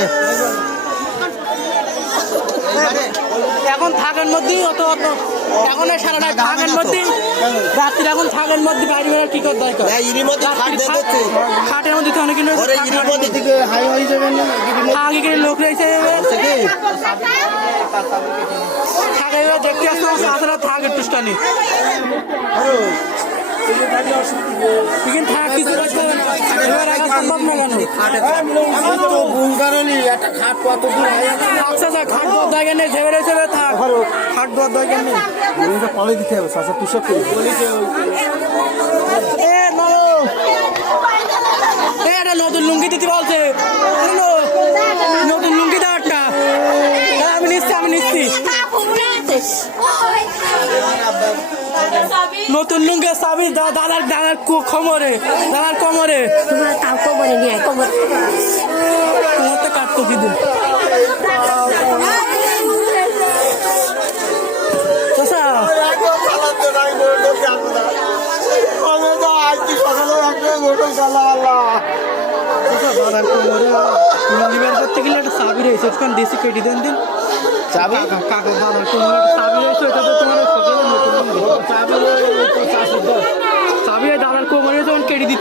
দে। এখন থাকের মধ্যেই অত অত এখন সারা রাত থাকের মধ্যেই রাত্রি এখন থাকের মধ্যে বাইরে বেরোর কি করতে দরকার খাটের মধ্যে তো অনেক আগে করে লোক রয়েছে থাকে দেখতে আসতে আসলে থাক একটু স্টানি থাক কিছু করতে হবে না এবার রাখা সম্ভব না কেন খাট দেওয়ার দরকার নেই ঝেবে রয়েছে থাক খাট দেওয়ার দরকার নেই পরে দিতে হবে চাচা পুষক করে একটা নতুন লুঙ্গি দিতে বলছে নতুন লুঙ্গি দেওয়ারটা আমি নিচ্ছি নতুন লুঙ্গি চাবি দাদার কোমরে তোমার কোমরে নিয়ে কোমরটা কাটতো কি দিন করতে গেলে একটা চাবি রয়েছে ওখানে দেশি কেটে দেন দিন চাবি কাকা দাদার কোমরে একটা চাবি রয়েছে ওটা তো তোমার সকালে নতুন চাবি দাদার কোমরে যখন কেটে দিতে